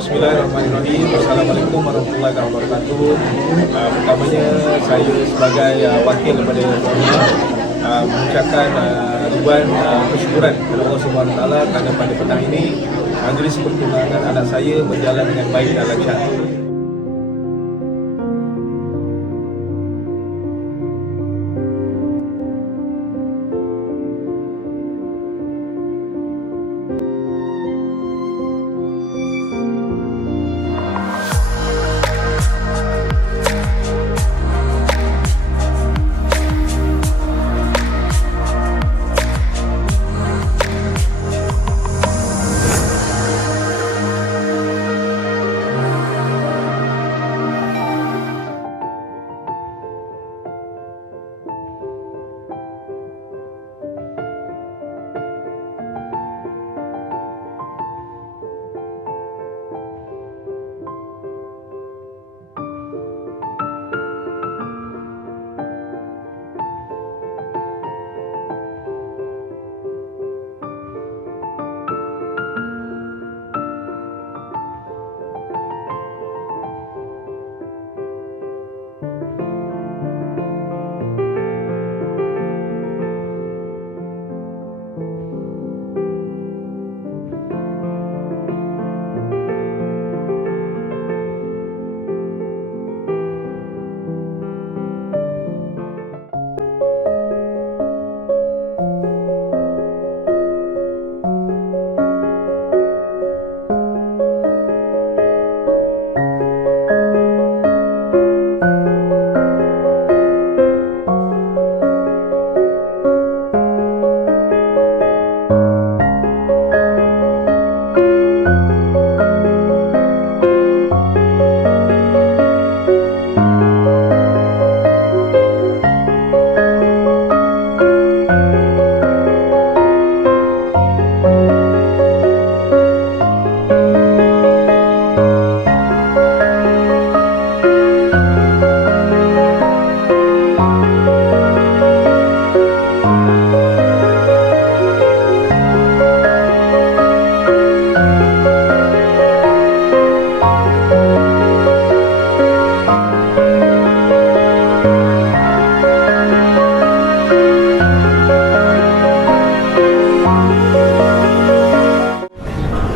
Bismillahirrahmanirrahim. Assalamualaikum warahmatullahi wabarakatuh. Pertamanya saya sebagai wakil daripada Tuan mengucapkan ribuan kesyukuran kepada Allah Subhanahu Wa Taala kerana pada petang ini majlis pertunangan anak saya berjalan dengan baik dan lancar.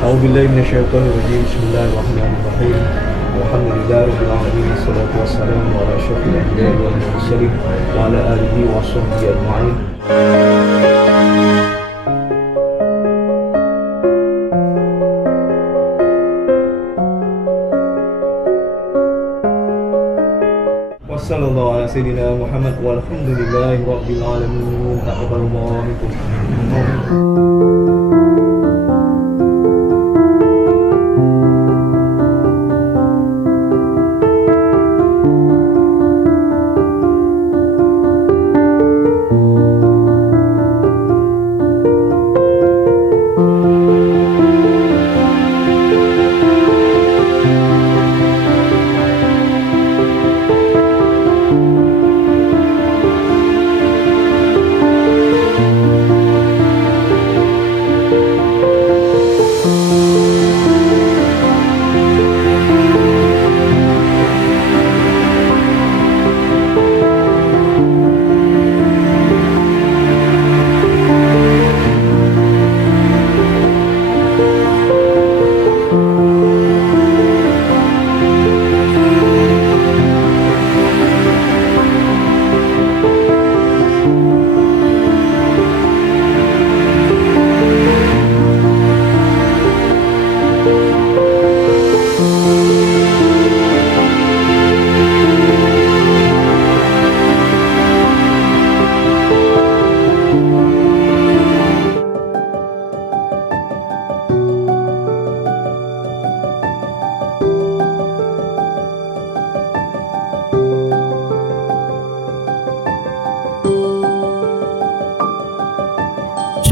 A'udzubillahi minasyaitonirrajim. Bismillahirrahmanirrahim. Alhamdulillahi rabbil alamin. Wassalatu wassalamu ala asyrafil anbiya'i wal mursalin wa ala alihi wa sahbihi ajma'in. Wassallallahu ala sayyidina Muhammad walhamdulillahi rabbil alamin. Taqabbalallahu minkum.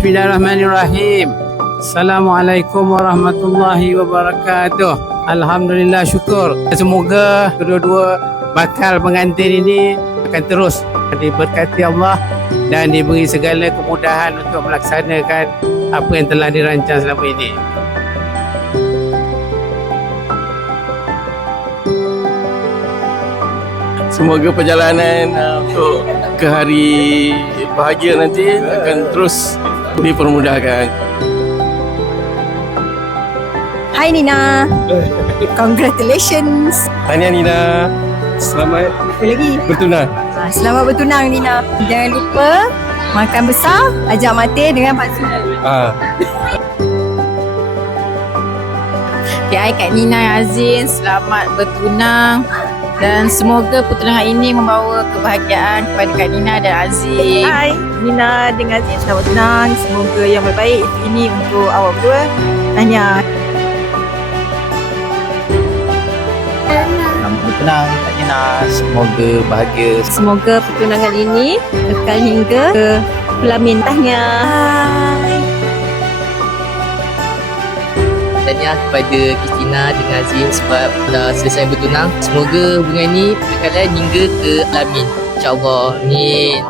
Bismillahirrahmanirrahim. Assalamualaikum warahmatullahi wabarakatuh. Alhamdulillah, syukur. Semoga kedua-dua bakal pengantin ini akan terus diberkati Allah dan diberi segala kemudahan untuk melaksanakan apa yang telah dirancang selama ini. Semoga perjalanan untuk ke hari bahagia nanti akan terus dipermudahkan. Hai Nina. Congratulations. Tahniah Nina. Selamat Apa lagi? bertunang. Selamat bertunang Nina. Jangan lupa makan besar, ajak mati dengan Pak Su. Okay, Kak Nina Azin, selamat bertunang dan semoga pertunangan ini membawa kebahagiaan kepada Kak Nina dan Azin. Hai Nina dengan Azin, selamat bertunang. Semoga yang baik-baik itu ini untuk awak berdua. Tahniah. Selamat bertunang Kak Nina. Semoga bahagia. Semoga pertunangan ini kekal hingga ke pelamin. Tahniah. Tahniah kepada Kristina dengan Azim sebab dah selesai bertunang. Semoga hubungan ini berkekalan hingga ke alamin. InsyaAllah. Amin.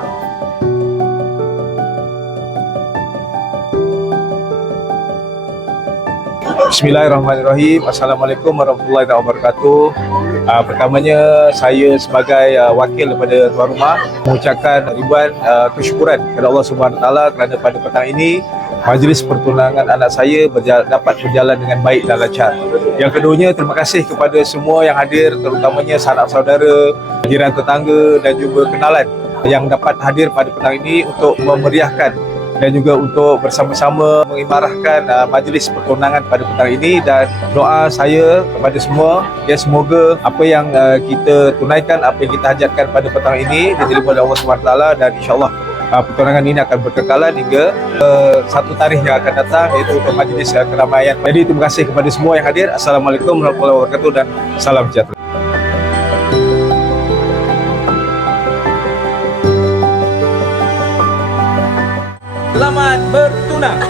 Bismillahirrahmanirrahim. Assalamualaikum warahmatullahi wabarakatuh. Pertamanya saya sebagai wakil daripada tuan rumah mengucapkan ribuan kesyukuran kepada Allah Subhanahu Wa Taala kerana pada petang ini majlis pertunangan anak saya dapat berjalan dengan baik dan lancar. Yang keduanya, terima kasih kepada semua yang hadir, terutamanya sanak saudara, jiran tetangga dan juga kenalan yang dapat hadir pada petang ini untuk memeriahkan dan juga untuk bersama-sama mengimarahkan majlis pertunangan pada petang ini. Dan doa saya kepada semua, ya, semoga apa yang kita tunaikan, apa yang kita hajatkan pada petang ini diterima oleh Allah SWT, dan insyaAllah pertunangan ini akan berkekalan hingga satu tarikh yang akan datang, iaitu untuk majlis keramaian. Jadi terima kasih kepada semua yang hadir. Assalamualaikum warahmatullahi wabarakatuh dan salam sejahtera. Selamat bertunang.